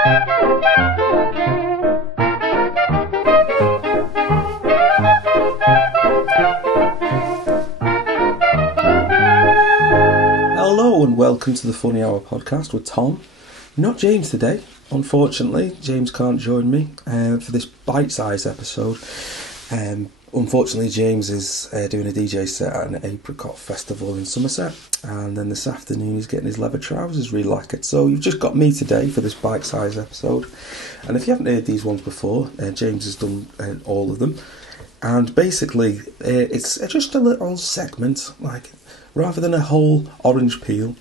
Hello and welcome to the Funny Hour podcast with Tom. Not James today, unfortunately. James can't join me for this bite-sized episode. Unfortunately, James is doing a DJ set at an apricot festival in Somerset, and then this afternoon he's getting his leather trousers relacquered. So you've just got me today for this bite-sized episode. And if you haven't heard these ones before, James has done all of them. And basically, it's just a little segment, like rather than a whole orange peel,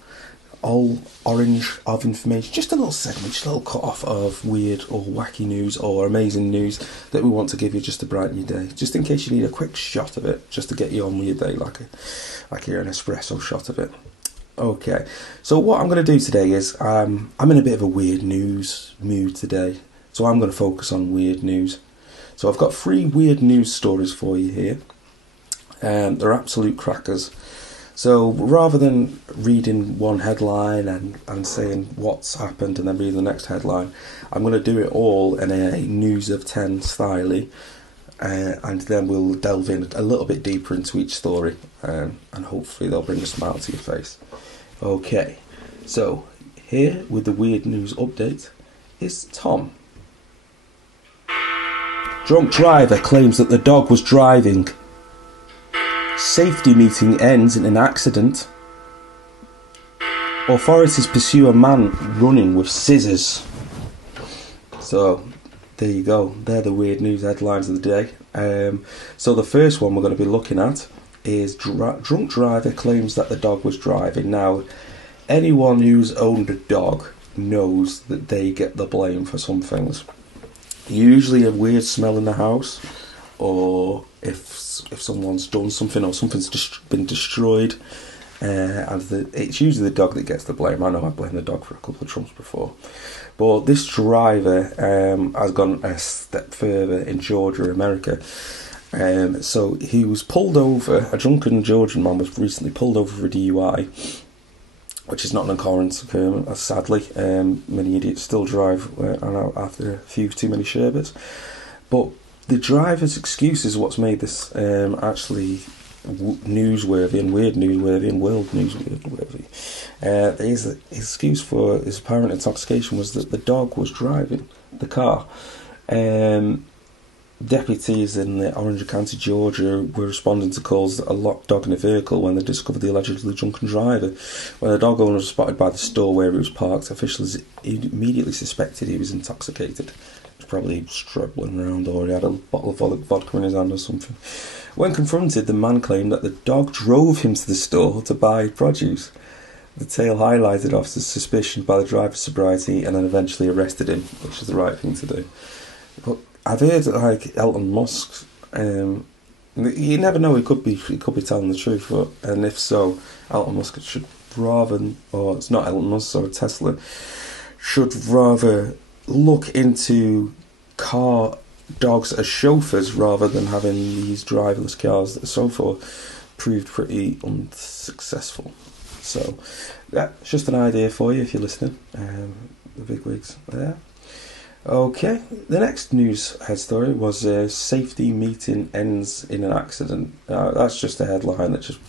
all orange of information, just a little segment, just a little cut off of weird or wacky news or amazing news that we want to give you just to brighten your day, just in case you need a quick shot of it, just to get you on with your day, like you're an espresso shot of it. Okay, so what I'm going to do today is, I'm in a bit of a weird news mood today, so I'm going to focus on weird news. So I've got 3 weird news stories for you here, and they're absolute crackers. So rather than reading one headline and saying what's happened and then reading the next headline, I'm going to do it all in a news of 10 style, and then we'll delve in a little bit deeper into each story, and hopefully they'll bring a smile to your face. Okay, so here with the weird news update is Tom. Drunk driver claims that the dog was driving. Safety meeting ends in an accident. Authorities pursue a man running with scissors. So, there you go. They're the weird news headlines of the day. So the first one we're going to be looking at is drunk driver claims that the dog was driving. Now, anyone who's owned a dog knows that they get the blame for some things. Usually a weird smell in the house, or if someone's done something or something's been destroyed, and it's usually the dog that gets the blame. I know I blamed the dog for a couple of trumps before, but this driver has gone a step further in Georgia, America. So he was pulled over. A drunken Georgian man was recently pulled over for a DUI, which is not an occurrence, sadly. Many idiots still drive after a few too many sherbets. But the driver's excuse is what's made this actually newsworthy and weird newsworthy and world newsworthy. His excuse for his apparent intoxication was that the dog was driving the car. Deputies in the Orange County, Georgia, were responding to calls that a locked dog in a vehicle when they discovered the allegedly drunken driver. When the dog owner was spotted by the store where he was parked, officials immediately suspected he was intoxicated. He was probably struggling around, or he had a bottle of vodka in his hand or something. When confronted, the man claimed that the dog drove him to the store to buy produce. The tale highlighted officers' suspicion by the driver's sobriety and then eventually arrested him, which is the right thing to do. But I've heard like Elon Musk. You never know; he could be telling the truth. And if so, Elon Musk should rather, or it's not Elon Musk, or Tesla, should rather look into car dogs as chauffeurs rather than having these driverless cars that so far proved pretty unsuccessful. So that's just an idea for you if you're listening. The bigwigs there. Okay, the next news head story was a safety meeting ends in an accident. That's just a headline that just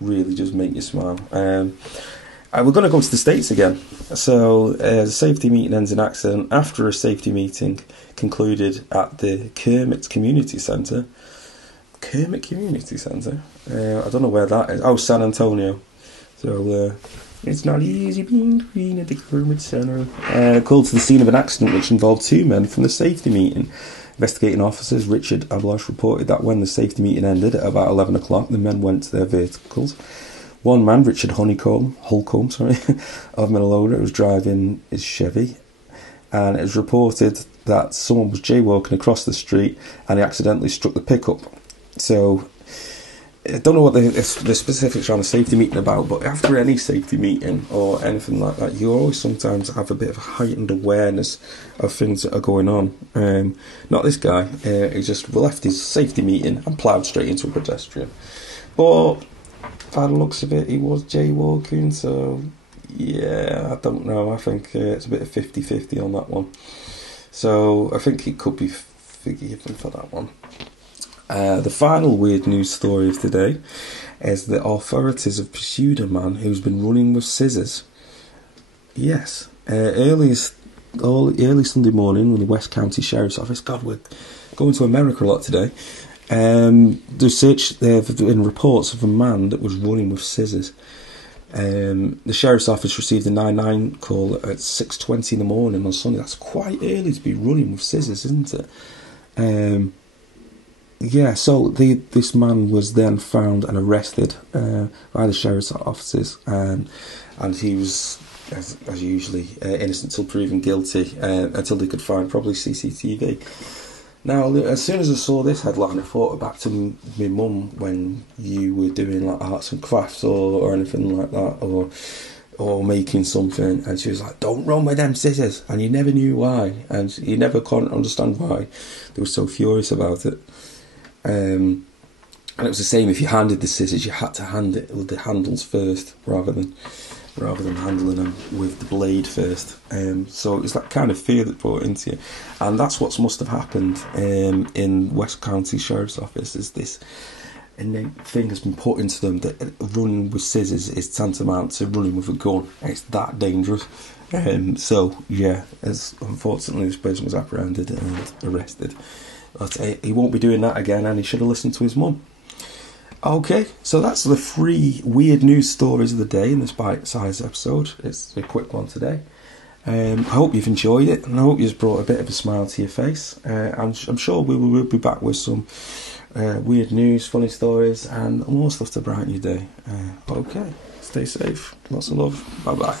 really just make you smile. We're going to go to the States again. So, the safety meeting ends in accident after a safety meeting concluded at the Kermit Community Centre. Kermit Community Centre? I don't know where that is. Oh, San Antonio. So, it's not easy being queen at the Kermit Centre. Called to the scene of an accident which involved 2 men from the safety meeting. Investigating officers Richard Ablosh reported that when the safety meeting ended at about 11 o'clock, the men went to their vehicles. One man, Richard Holcomb, of Minnesota, was driving his Chevy, and it was reported that someone was jaywalking across the street and he accidentally struck the pickup. So, I don't know what the specifics are on a safety meeting about, but after any safety meeting or anything like that, you always sometimes have a bit of a heightened awareness of things that are going on. Not this guy. He just left his safety meeting and ploughed straight into a pedestrian. But by the looks of it, he was jaywalking, so Yeah, I don't know. I think it's a bit of 50-50 on that one. So I think it could be forgiven for that one. The final weird news story of today is that authorities have pursued a man who's been running with scissors. Yes, early Sunday morning when the West County Sheriff's Office, God, we're going to America a lot today, there have been reports of a man that was running with scissors. The Sheriff's Office received a 999 call at 6:20 in the morning on Sunday. That's quite early to be running with scissors, isn't it? Yeah, so this man was then found and arrested by the Sheriff's officers, and he was, as usually, innocent till proven guilty until they could find probably CCTV. Now, as soon as I saw this headline, I thought back to my mum when you were doing like arts and crafts or anything like that, or making something, and she was like, "Don't run with them scissors," and you never knew why, and you never couldn't understand why they were so furious about it. And it was the same if you handed the scissors, you had to hand it with the handles first rather than handling them with the blade first. So it was that kind of fear that brought it into you, and that's what must have happened in West County Sheriff's Office. Is this innate thing has been put into them that running with scissors is tantamount to running with a gun. It's that dangerous. So yeah, as unfortunately this person was apprehended and arrested. But he won't be doing that again, and he should have listened to his mum. Okay, so that's the 3 weird news stories of the day in this bite-sized episode. It's a quick one today. I hope you've enjoyed it, and I hope you've brought a bit of a smile to your face. I'm sure we will be back with some weird news, funny stories, and more stuff to brighten your day. Okay, stay safe. Lots of love. Bye-bye.